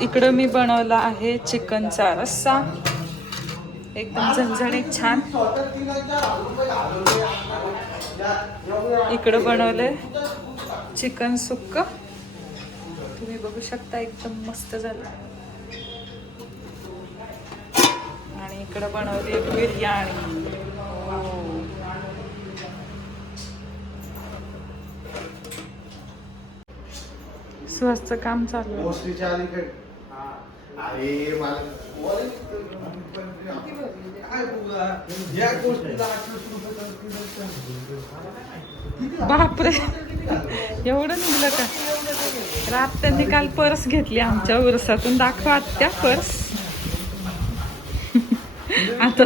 इकडं मी बनवला आहे चिकनचा रस्सा. एकदम झणझणीत छान. इकडं बनवलंय चिकन सुक्क. तुम्ही बघू शकता एकदम मस्त झालं. आणि इकडं बनवली बिर्याणी. हो. स्वस्त काम चालू आहे. अरे बापरे. एवढं निघलं का? रात त्यांनी काल पर्स घेतली आमच्या उरसातून. दाखवा त्या पर्स. आता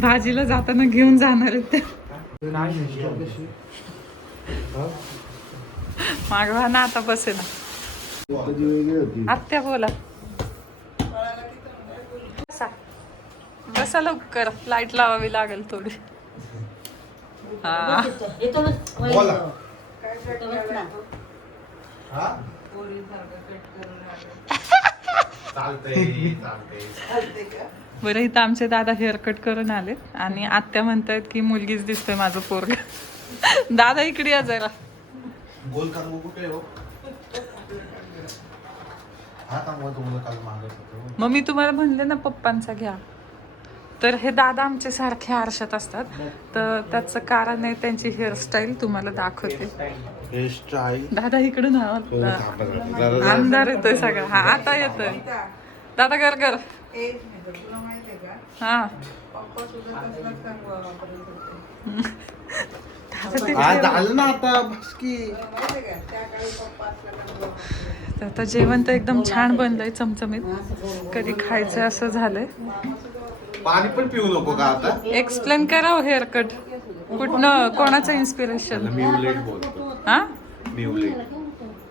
भाजीला जाताना घेऊन जाणार आहेत त्या. मागवा ना आता बसे आत्या बोला. बसा. बसा लवकर. लाइट लावावी लागेल थोडी. हा. हा? बरं इथं आमचे दादा हेअर कट करून आले आणि आत्या म्हणतायत की मुलगीच दिसतोय माझं पोरग. दादा इकडे या जरा. गोल का बघू काय हो हा थांबवा तुम्हाला काल मागत होतो मग मी तुम्हाला म्हणले ना पप्पांचा घ्या. तर हे दादा आमचे सारखे आरशात असतात. तर त्याचं कारण आहे त्यांची हेअरस्टाईल तुम्हाला दाखवते. हे दादा इकडून हा. आमदार येतोय सगळा. हा आता येतोय. दादा कर कर. हा. जेवण- झालं ना आता बस की. तर आता जेवण तर एकदम छान बनलंय चमचमीत. कधी खायचं असं झालंय. पाणी पण पिऊ नको का आता? एक्सप्लेन करा हेअर कट कुठनं कोणाचं इन्स्पिरेशन म्युलेट बोलतो. हा? म्युलेट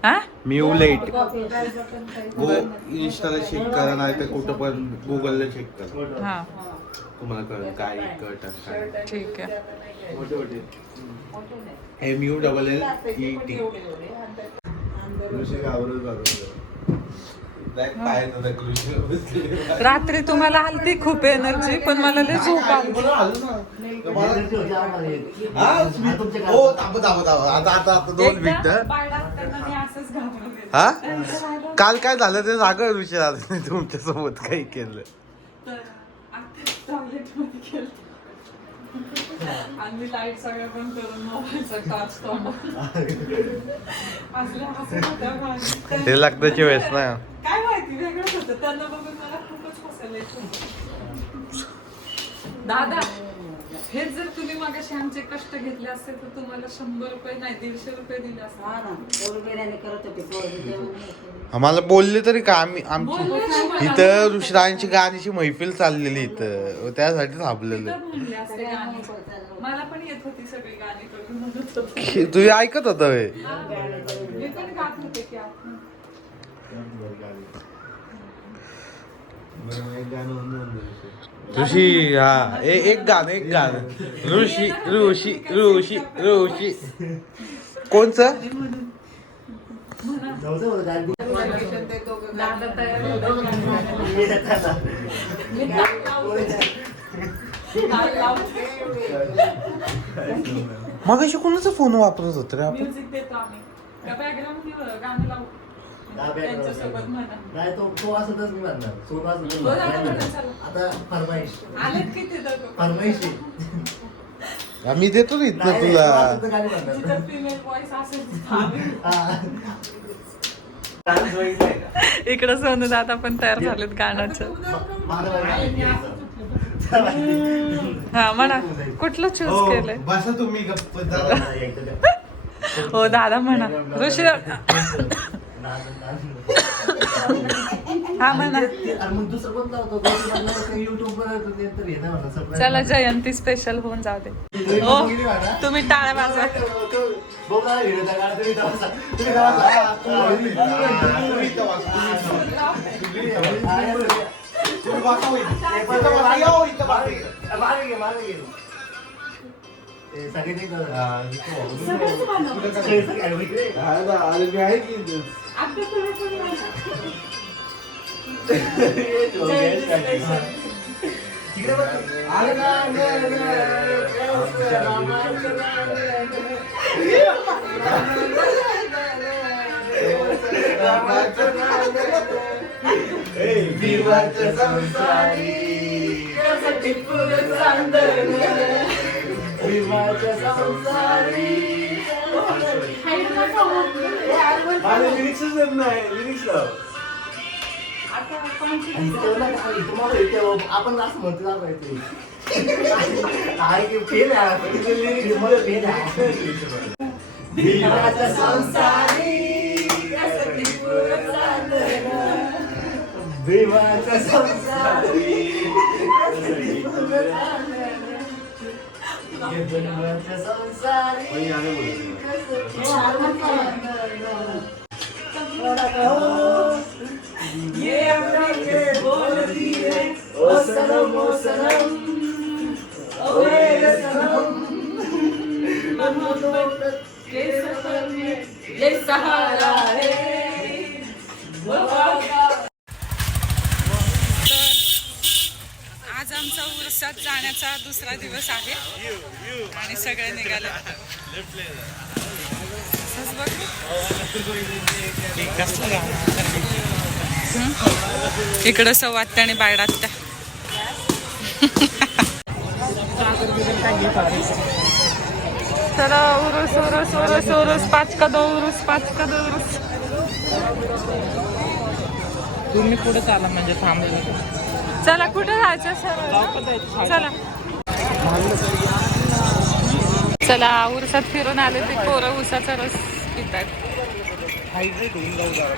हा? म्युलेट गो इंस्टाला चेक करा नाही तर कुठं पण गुगलला चेक करा. हा. तुम्हाला कळेल काय कट ठीक आहे. M U double L E T. रात्री तुम्हाला आलती खूप एनर्जी पण मला लय झोप आली. हो. हा काल काय झालं ते सांगा विषय तुमच्यासोबत काही केलं. आणि लाइट सगळं बंद करून मोबाईलचा टॉर्च मागे. हे लग्नाची वेळेस ना काय माहिती वेगळंच होतं त्यांना बघून मला खूपच. दादा हेच जर तुम्ही मागाशी आमचे कष्ट घेतले असते तर तुम्हाला शंभर रुपये नाही दीडशे रुपये दिले असते आम्हाला बोलले तरी का आम्ही बोलले आमची मला. इथं ऋषरांची गाण्याची मैफिल चाललेली इथं. त्यासाठी थांबलेलं. तिथं म्हणले असते गाणी. मला पण येत होती सगळी गाणी करून म्हणत होते. तुम्ही ऐकत होता होय? मी पण गात होते की आपण ऋषी हा ए, एक गाणं एक गाणं. ऋषी ऋषी ऋषी ऋषी. कोणचं? मग अशी कोणाचा फोन वापरत होत रे आपण? त्यांच्यासोबत म्हणा. नाही तो तो असतच मी म्हणणार. सोनं म्हणणार. आता फरमाईश. आलेत किती दगड? फरमाईश आहे. आम्ही देतो ना इथं नाही, नाही, तो तुला असं तर गाणी म्हणणार. जिथं फिमेल व्हॉइस असेल तिथं आम्ही. हा. इकडं सोनू दादा पण तयार झालेत गाण्याचं. हा म्हणा. कुठलं चूज हो, केलंय? बसा तुम्ही गप्प जरा. हो दादा म्हणा. ऋषी हा म्हणा. surprise चला. जयंती स्पेशल होऊन जाऊ दे. तुम्ही हो टाळ्या वाजवा. मागे आहे. हा की संसारी. टिपूर संसारी. मला लिरिक्सच नाही लिरिक्स लाव तुम्हाला आपण असं म्हणतो नाही आहे की फेल आहे? पण मला फेल आहे. संसारी संसारी. सहारा है वफा का आज दिवसात जाण्याचा दुसरा दिवस आहे. आणि सगळे निघाले. इकडं सवात्या आणि बायडात्या चला उरुस उरुस उरुस उरुस पाच का दो उरुस पाच का दो उरुस. तुम्ही पुढे चाला म्हणजे थांबले चला कुठे जायचं सर? चला. चला उरसात फिरून आले ते पोरं उसाचा रस पितात. हायड्रेट होऊन जाऊ जरा.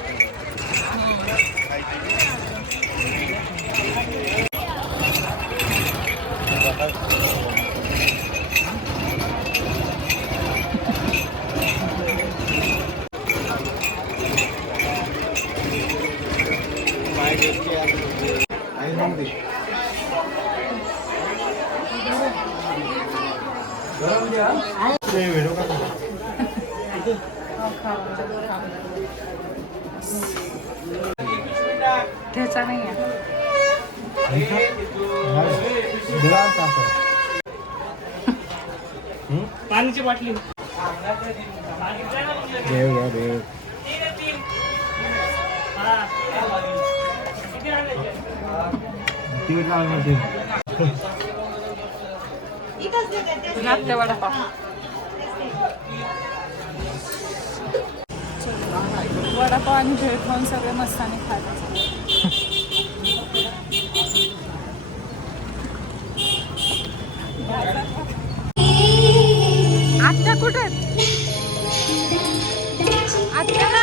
ते व्हिडिओ का ठेचा नाही पाण्याची बाटली. देव या देव. तिकीट लागणार ते नाट्य वडापाव वडापाव आणि भेळ खाऊन सगळे मस्ताने खायला आत्या कुठे आत्या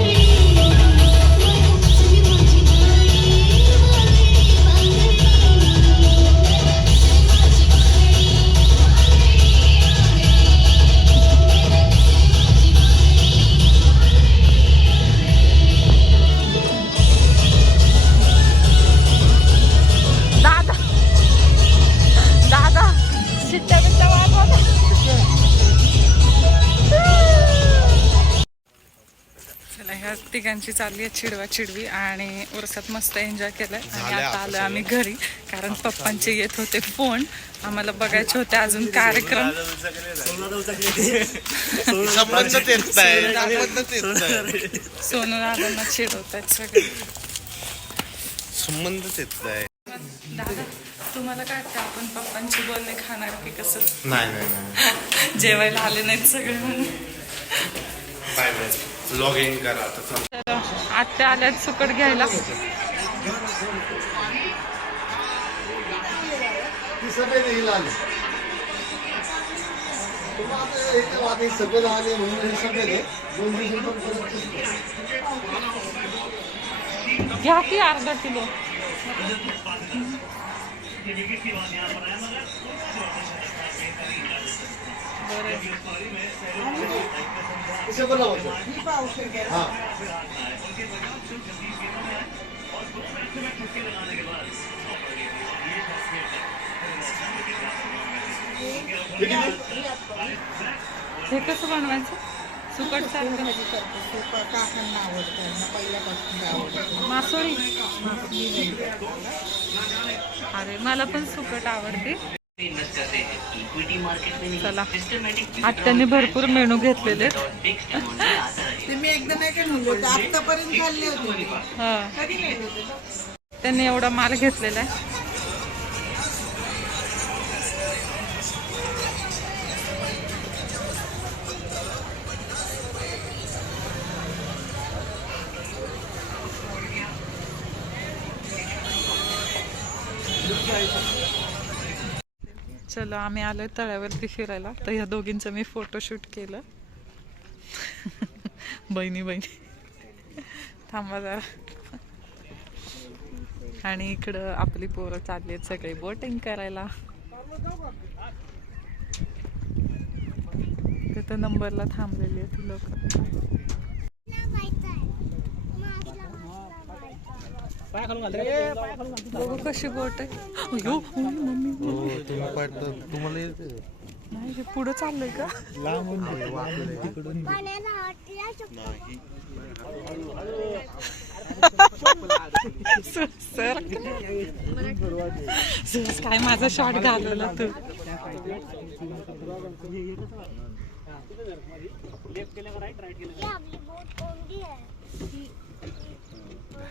ह्या तिघांची चालली आहे चिडवा चिडवी आणि उरसात मस्त एन्जॉय केलाय. आणि आता आलो आम्ही घरी कारण पप्पांचे येत होते फोन. आम्हाला बघायचे होते अजून कार्यक्रम. सोनू दादांना चिडवत आहेत सगळे. संबंध तेच नाही. दादा तुम्हाला काय वाटतं आपण पप्पांची बोलणे खाणार की कसं? नाही. जेवायला आले नाहीत सगळे म्हणून. Bye bye. लॉग इन करा आता आत्या आल्यात सुकट घ्यायला. ती सगळे येईल आले. हे कसं बनवायचं सुकट दिवस पण करतो घ्या पण मासोळी. अरे मला पण सुकट आवडते. चला. आत्याने भरपूर मेनू घेतलेले. ते मी एकदा नाही काय म्हणलो होतं आतापर्यंत खाल्ले होते. मी. हा. कधी नाही होते? त्यांनी एवढा माल घेतलेला आहे. चलो आम्ही आलोय तळ्यावरती फिरायला. तर ह्या दोघींचं मी फोटोशूट केलं. बहिणी बहिणी. थांबा जरा. आणि इकडं आपली पोरं चालली आहेत सगळी बोटिंग करायला. तिथं नंबरला थांबलेली आहे ती लोक. बघू कशी बोट आहे. अयो, हो, मम्मी तुम्हाला येते. नाही हे पुढं चाललंय का? Sir sir. काय माझा शॉट घालवला तू?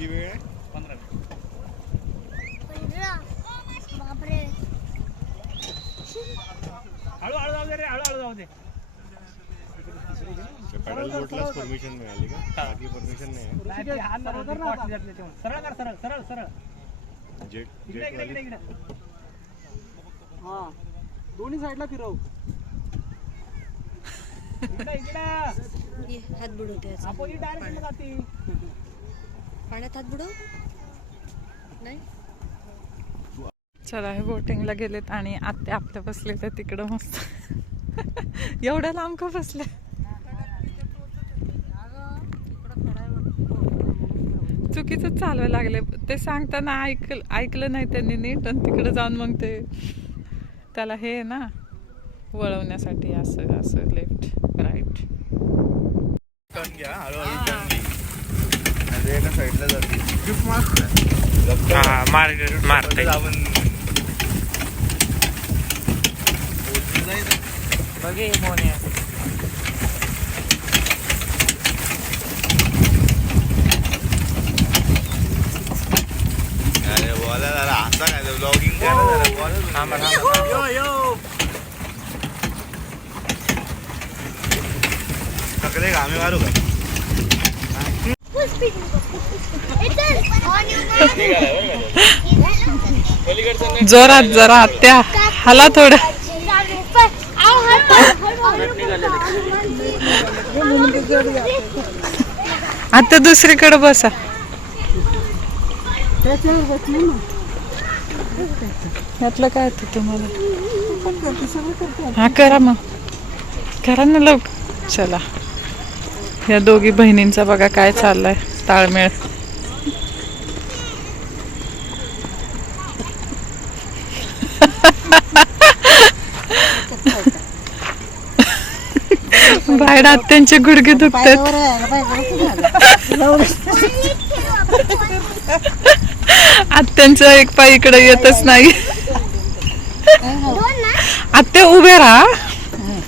किती वेळ आहे? पंधरा बापरे. पॅडल बोटलाच परमिशन मिळाली का? बाकी परमिशन नाही. जेट जेट दोन्ही साईडला फिरव. हात बुडवते पाण्यात हात बुडव. नाही? चला हे बोटिंगला गेलेत आणि आत्या आपल्या बसले तर तिकडं मस्त. एवढ्या लांब का बसले? चुकीचं चालवायला लागले. ते सांगताना ऐक ऐकलं नाही त्यांनी नीट आणि तिकडे जाऊन मग ते त्याला हे आहे ना वळवण्यासाठी असं असं लेफ्ट राईट एका साईडला जाते मार मारते आपण बघे मोन्या अरे बोला जरा असा काय ब्लॉगिंग करा जरा बोला थांबा थांबा यो यो सगळे घामे मारू का जोरात जरा आत्या हाला थोडं. आता दुसरीकडे बसा. यातलं काय होतं तुम्हाला? हा करा मग. करा ना लोक चला. या दोघी बहिणींचा बघा काय चाललाय ताळमेळ. बाहेर आत्यांचे गुडघे दुखतात. आत्यांचा एक पाय इकडे येतच नाही. आत्या उभे राहा.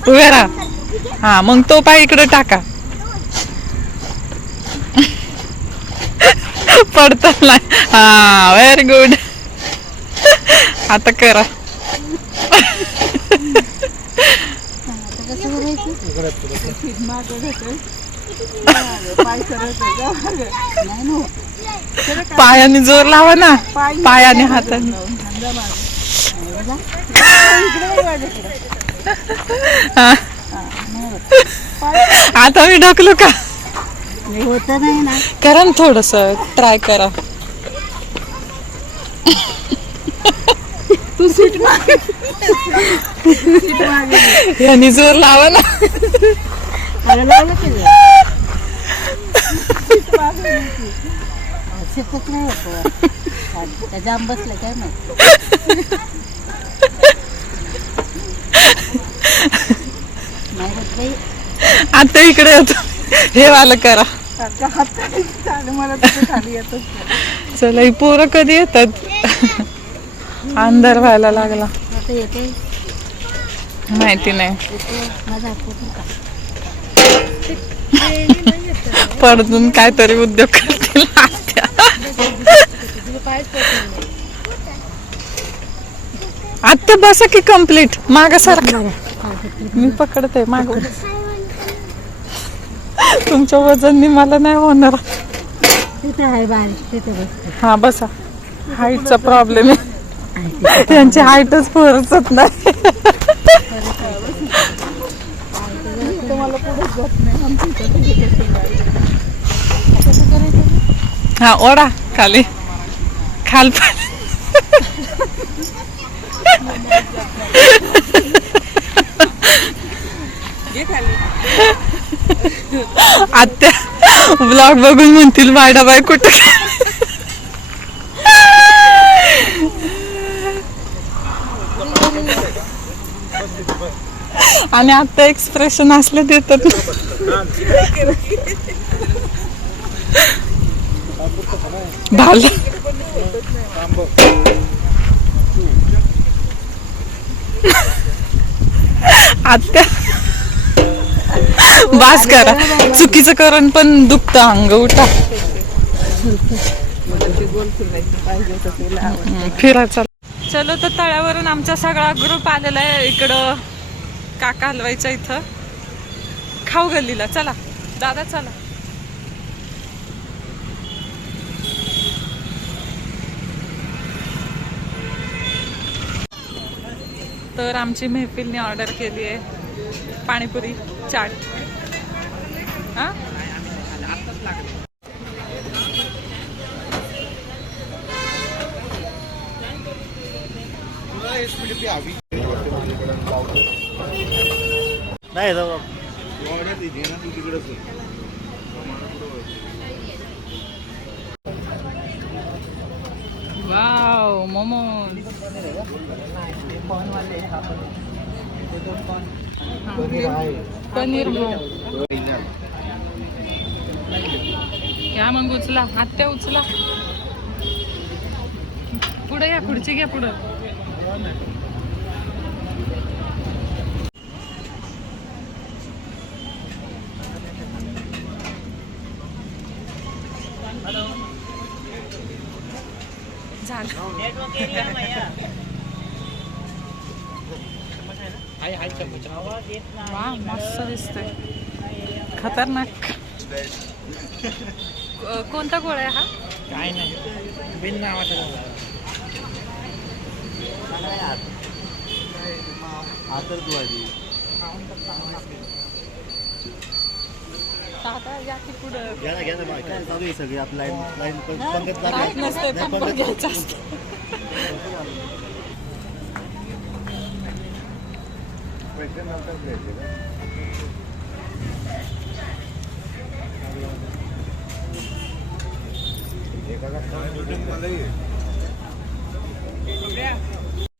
उभे राहा. हा मग तो पाय इकडे टाका. पडतात हा व्हेरी गुड आता करा. पायाने जोर लावा ना. पायाने हाताने. आता मी ढकलू का? होत नाही ना. करा ना थोडस ट्राय करा. यांनी जोर लावा ना. शिकत नाही होत त्या जाम बसलं काय माहिती. नाही होत बाई. आता इकडे येतो. हे वाला करा. चला ही पोरं कधी येतात? अंधार व्हायला लागला. आता येते माहिती नाही. येते माझा हात पोटून का पडून काहीतरी उद्योग करतील. आत्या. बसा की कंप्लीट माग सारखा. मी पकडते माग. तुमच्या वजननी मला नाही होणार. तिथे आहे बारीक तिथे बसते हा बसा. हाईटचा प्रॉब्लेम आहे. त्यांची हाईटच पोहोचत नाही. हा ओढा खाली. खाल. आत्या ब्लॉग बघून म्हणतील बाय कुठे आणि आता एक्सप्रेशन असले देतात भाल. आत्या बास करा. चुकीचं करून पण दुखतं अंग उठा. हम्म, फिरायचं चलो. तर तळ्यावरून आमचा सगळा ग्रुप आलेला आहे इकडं. काका हलवायचा इथं. खाऊ गल्लीला चला. दादा चला. तर आमची मेहफिलने ऑर्डर केली आहे. पाणीपुरी. चाट हा? नाही जाऊ. वाव मोमोज. पनीर मोमो या मग उचला. आत्या उचला. पुढे या खुर्ची घ्या पुढं झालं वा मस्त दिसतोय खतरनाक. को- कोणता गोळा आहे हा? काय नाही. बिन नावाचा या की पुढं? सगळी? आपली लाईन लाईन पण पंगत काय लागली. नसतंय नाही, पण पंगत- घ्यायचं असतं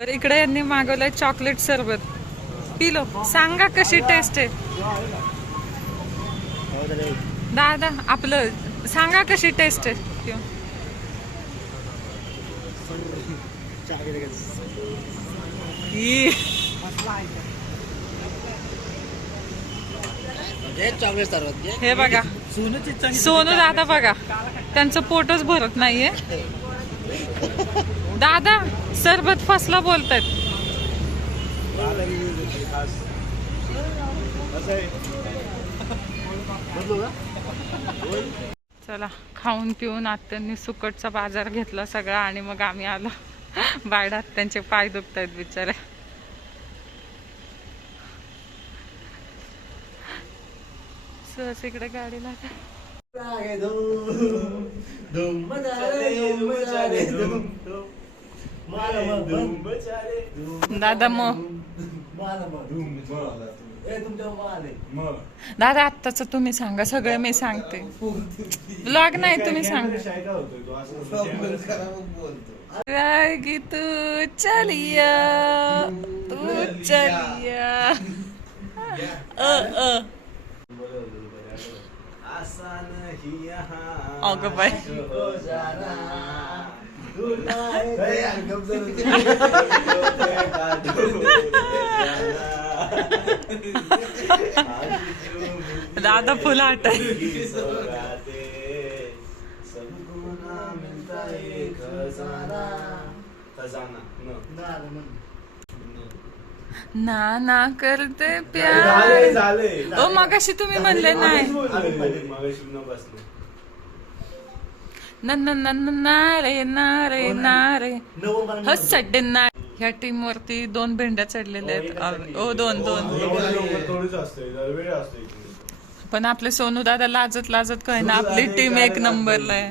तर इकडे यांनी मागवलंय चॉकलेट सरबत पिलो सांगा कशी टेस्ट आहे. दादा आपलं सांगा कशी टेस्ट आहे. ई. हे बघा. सोनू दादा बघा. त्यांचं पोटच भरत नाहीये. दादा सरबत फसला बोलतायत. चला खाऊन पिऊन आत्यांनी सुकटचा बाजार घेतला सगळा आणि मग आम्ही आलो. बायडात त्यांचे पाय दुखत आहेत बिचारे. सहज इकडे गाडी लागे. दादा मग. दादा आत्ताच तुम्ही सांगा सगळं मी सांगते. ब्लॉग नाही तुम्ही सांगा. की तू चलिया तू चलिया. अ अ. अगं बाई. हो जाना, दूर नाही दादा फुल आट ना ना करते प्यार झाले ओ मगाशी तुम्ही म्हणले नाही. न न न न ना रे ना रे ना. रे. नवं हो सड्डे ना. ह्या टीम वरती दोन भेंड्या चढलेल्या आहेत. ओ दोन दोन. थोडीच असते वेळ असते पण आपले सोनू दादा लाजत लाजत काय ना आपली टीम एक नंबरला आहे.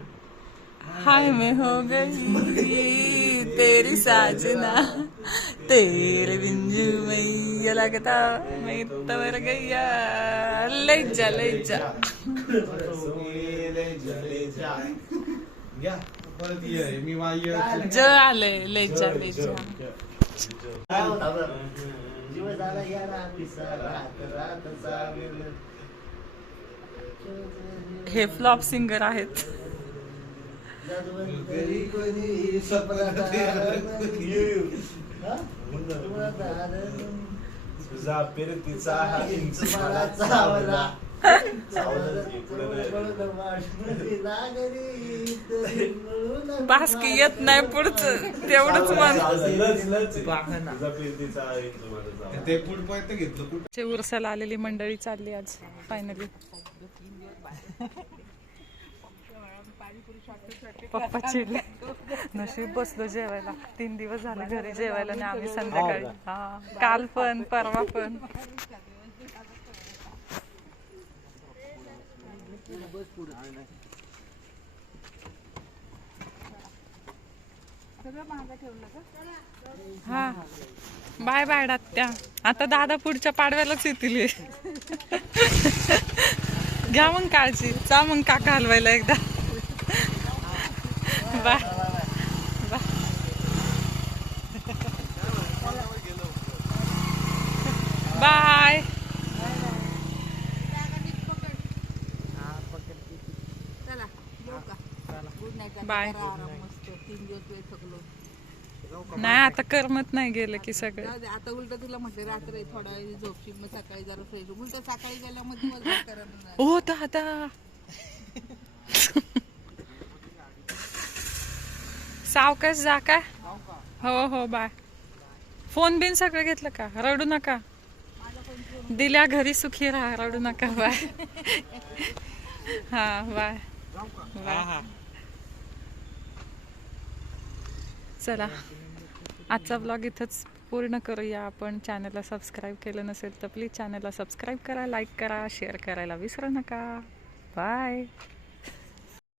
हाय में हो गई। तेरी साजना तेरे बिंजू मैया लगता मैं तवर गैया। ले जा ले जा जो ज आले ले जा ले जा जीव झाला या रात्रीचा, रात रात हे फ्लॉप सिंगर आहेत जादूवंतरी कोणी स्वप्नात आलं. हा? स्वप्नात आलं. तुझा फिरतीचा हा इंच मला चावला. बास की येत नाही पुढचं. तेवढंच चे उरसाला आलेली मंडळी चालली आज फायनली पप्पा चिडले नशीब बसलो जेवायला. तीन दिवस झाले घरी जेवायला आणि आम्ही संध्याकाळी. हा काल पण परवा पण. हा. बाय बाय डात्या. आता दादा पुढच्या पाडव्यालाच येतील. घ्या मग काळजी. जा मग काका हलवायला एकदा. बाय. बाय. नाही आता करमत नाही गेलं की सगळं. आता उलट तुला म्हटलं रात्री थोडा झोपशी मग सकाळी जरा फ्रेश उलट सकाळी गेल्यामध्ये हो आता सावकाश जा काय हो हो बाय. फोन बिन सगळं घेतलं का? रडू नका. दिल्या घरी सुखी राहा रडू नका बाय. हा बाय. बाय चला. आजचा ब्लॉग इथंच पूर्ण करूया. आपण चॅनलला सबस्क्राईब केलं नसेल तर प्लीज चॅनलला सबस्क्राईब करा लाईक करा शेअर करायला विसरू नका. बाय